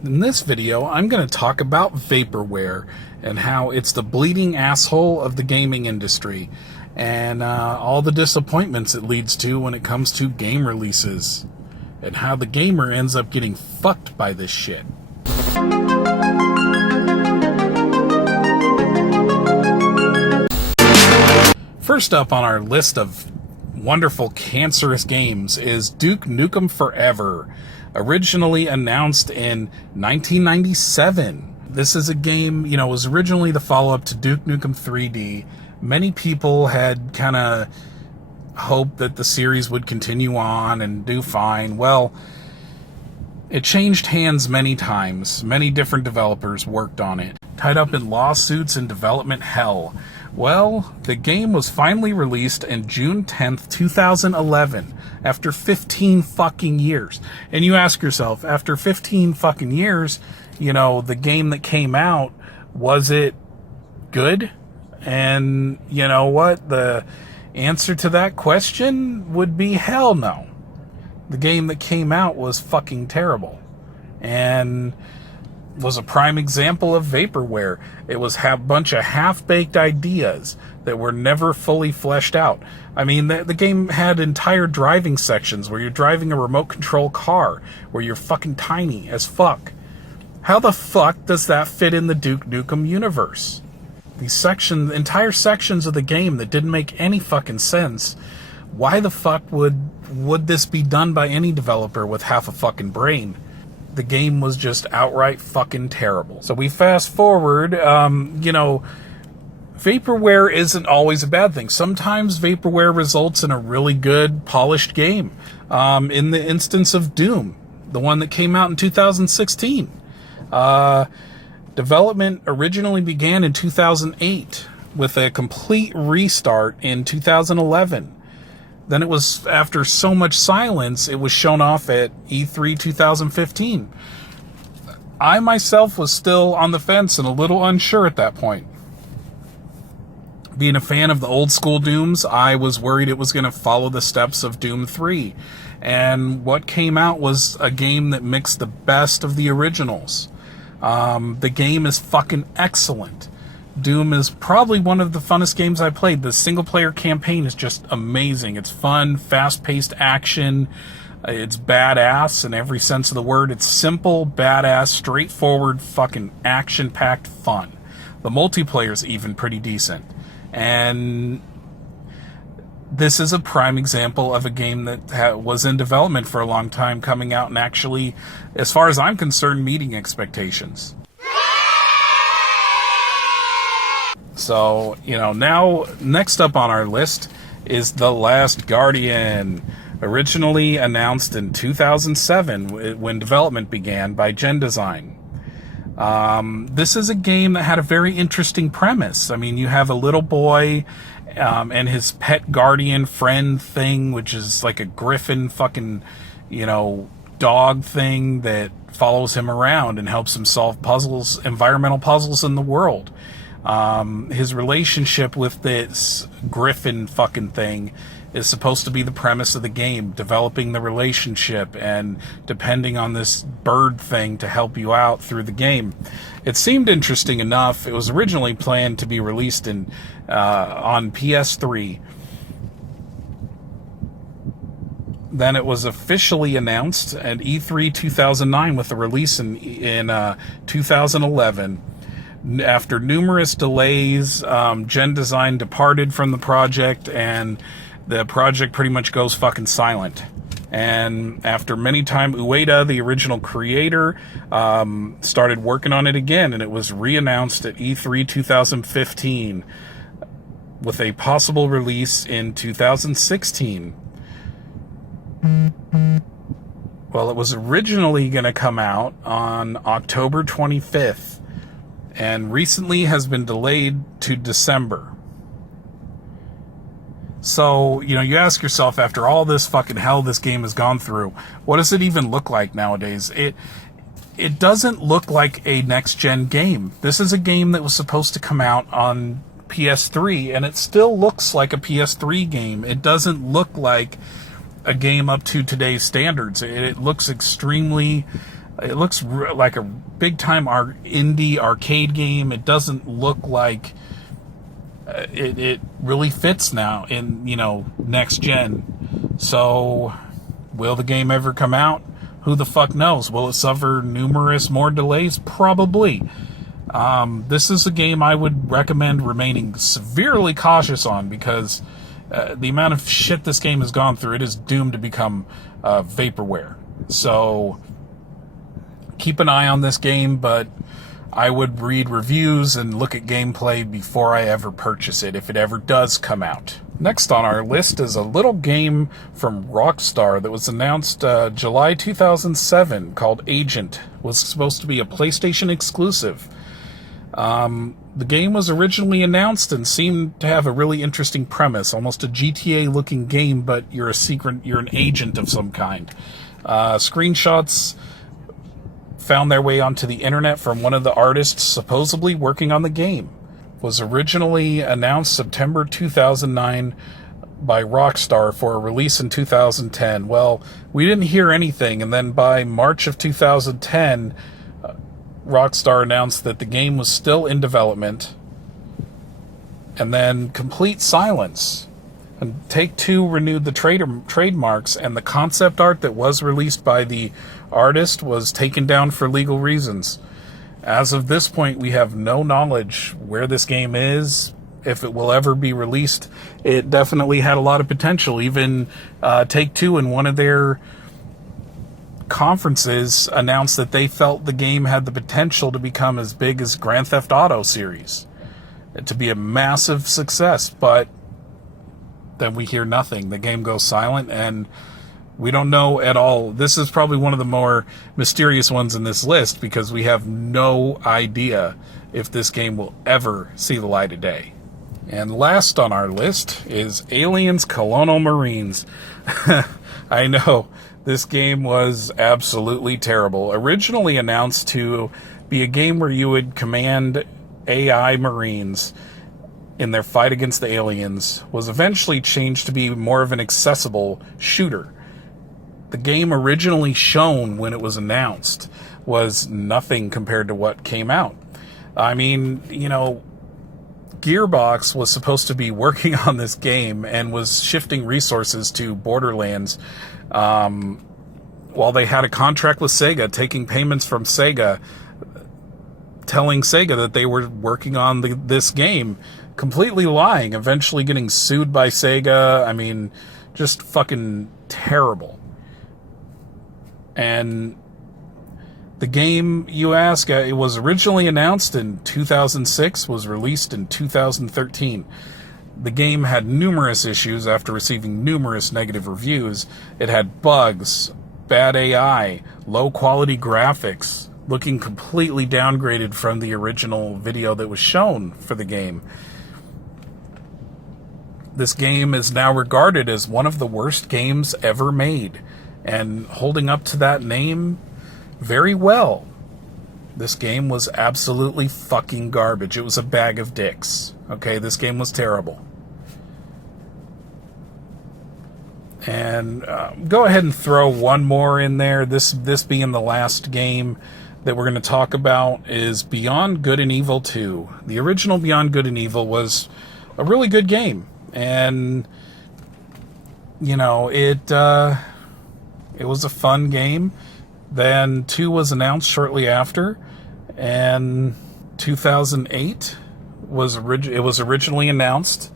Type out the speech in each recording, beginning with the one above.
In this video, I'm going to talk about Vaporware and how it's the bleeding asshole of the gaming industry and all the disappointments it leads to when it comes to game releases and how the gamer ends up getting fucked by this shit. First up on our list of wonderful cancerous games is Duke Nukem Forever, originally announced in 1997. This is a game, was originally the follow-up to Duke Nukem 3D. Many people had kind of hoped that the series would continue on and do fine. Well, it changed hands many times. Many different developers worked on it, tied up in lawsuits and development hell. Well, the game was finally released in June 10th, 2011, after 15 fucking years. And you ask yourself, after 15 fucking years, the game that came out, was it good? And you know what? The answer to that question would be hell no. The game that came out was fucking terrible. And was a prime example of Vaporware. It was a bunch of half-baked ideas that were never fully fleshed out. I mean, the game had entire driving sections where you're driving a remote control car, where you're fucking tiny as fuck. How the fuck does that fit in the Duke Nukem universe? These entire sections of the game that didn't make any fucking sense. Why the fuck would this be done by any developer with half a fucking brain? The game was just outright fucking terrible. So we fast forward, Vaporware isn't always a bad thing. Sometimes Vaporware results in a really good, polished game. In the instance of Doom, the one that came out in 2016. Development originally began in 2008 with a complete restart in 2011. Then it was, after so much silence, it was shown off at E3 2015. I myself was still on the fence and a little unsure at that point. Being a fan of the old school Dooms, I was worried it was going to follow the steps of Doom 3. And what came out was a game that mixed the best of the originals. The game is fucking excellent. Doom is probably one of the funnest games I played. The single-player campaign is just amazing. It's fun, fast-paced action. It's badass in every sense of the word. It's simple, badass, straightforward, fucking action-packed fun. The multiplayer's even pretty decent. And this is a prime example of a game that was in development for a long time, coming out and actually, as far as I'm concerned, meeting expectations. So, now, next up on our list is The Last Guardian, originally announced in 2007 when development began by Gen Design. This is a game that had a very interesting premise. I mean, you have a little boy and his pet guardian friend thing, which is like a griffin fucking, dog thing that follows him around and helps him solve puzzles, environmental puzzles in the world. His relationship with this griffin fucking thing is supposed to be the premise of the game, developing the relationship and depending on this bird thing to help you out through the game. It seemed interesting enough. It was originally planned to be released on PS3. Then it was officially announced at E3 2009 with a release in 2011. After numerous delays, Gen Design departed from the project, and the project pretty much goes fucking silent. And after many times, Ueda, the original creator, started working on it again, and it was re-announced at E3 2015 with a possible release in 2016. Well, it was originally going to come out on October 25th. And recently has been delayed to December. So, you ask yourself, after all this fucking hell this game has gone through, what does it even look like nowadays? It doesn't look like a next-gen game. This is a game that was supposed to come out on PS3, and it still looks like a PS3 game. It doesn't look like a game up to today's standards. It looks extremely It looks like a big-time indie arcade game. It doesn't look like it really fits now in, next gen. So, will the game ever come out? Who the fuck knows? Will it suffer numerous more delays? Probably. This is a game I would recommend remaining severely cautious on, because the amount of shit this game has gone through, it is doomed to become vaporware. So keep an eye on this game, but I would read reviews and look at gameplay before I ever purchase it, if it ever does come out. Next on our list is a little game from Rockstar that was announced July 2007 called Agent. It was supposed to be a PlayStation exclusive. The game was originally announced and seemed to have a really interesting premise, almost a GTA-looking game, but you're an agent of some kind. Screenshots found their way onto the internet from one of the artists supposedly working on the game. It was originally announced September 2009 by Rockstar for a release in 2010. Well, we didn't hear anything, and then by March of 2010, Rockstar announced that the game was still in development, and then complete silence. And Take-Two renewed the trademarks, and the concept art that was released by the artist was taken down for legal reasons. As of this point, we have no knowledge where this game is, if it will ever be released. It definitely had a lot of potential. Even Take-Two, in one of their conferences, announced that they felt the game had the potential to become as big as Grand Theft Auto series, to be a massive success. But then we hear nothing. The game goes silent, and we don't know at all. This is probably one of the more mysterious ones in this list, because we have no idea if this game will ever see the light of day. And last on our list is Aliens Colonial Marines. I know, this game was absolutely terrible. Originally announced to be a game where you would command AI Marines in their fight against the aliens, was eventually changed to be more of an accessible shooter. The game originally shown when it was announced was nothing compared to what came out. I mean, Gearbox was supposed to be working on this game and was shifting resources to Borderlands, while they had a contract with Sega, taking payments from Sega, telling Sega that they were working on this game, completely lying, eventually getting sued by Sega. I mean, just fucking terrible. And the game, you ask, it was originally announced in 2006, was released in 2013. The game had numerous issues after receiving numerous negative reviews. It had bugs, bad AI, low quality graphics, looking completely downgraded from the original video that was shown for the game. This game is now regarded as one of the worst games ever made, and holding up to that name very well. This game was absolutely fucking garbage. It was a bag of dicks. Okay, this game was terrible. And go ahead and throw one more in there. This being the last game that we're going to talk about is Beyond Good and Evil 2. The original Beyond Good and Evil was a really good game. And, it was a fun game. Then 2 was announced shortly after, and 2008 was originally announced,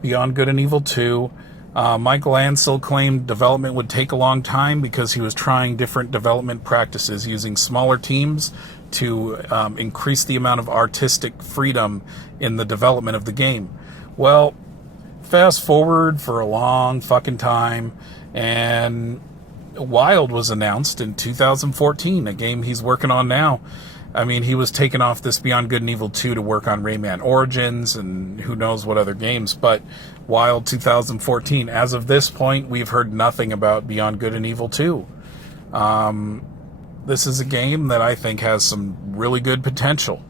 Beyond Good and Evil 2. Michael Ansel claimed development would take a long time because he was trying different development practices, using smaller teams to increase the amount of artistic freedom in the development of the game. Well, fast forward for a long fucking time, and Wild was announced in 2014, a game he's working on now. I mean, he was taking off this Beyond Good and Evil 2 to work on Rayman Origins and who knows what other games, but Wild 2014. As of this point, we've heard nothing about Beyond Good and Evil 2. This is a game that I think has some really good potential.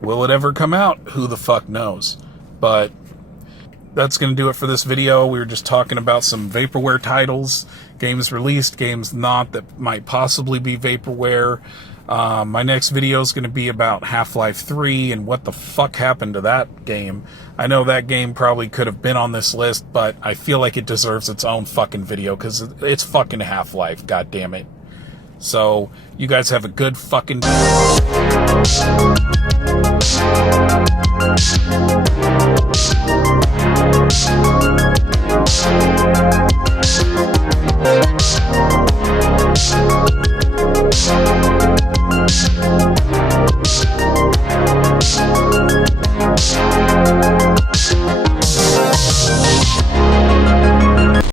Will it ever come out? Who the fuck knows? But that's going to do it for this video. We were just talking about some Vaporware titles, games released, games not that might possibly be Vaporware. My next video is going to be about Half-Life 3 and what the fuck happened to that game. I know that game probably could have been on this list, but I feel like it deserves its own fucking video because it's fucking Half-Life, god damn it. So, you guys have a good fucking day.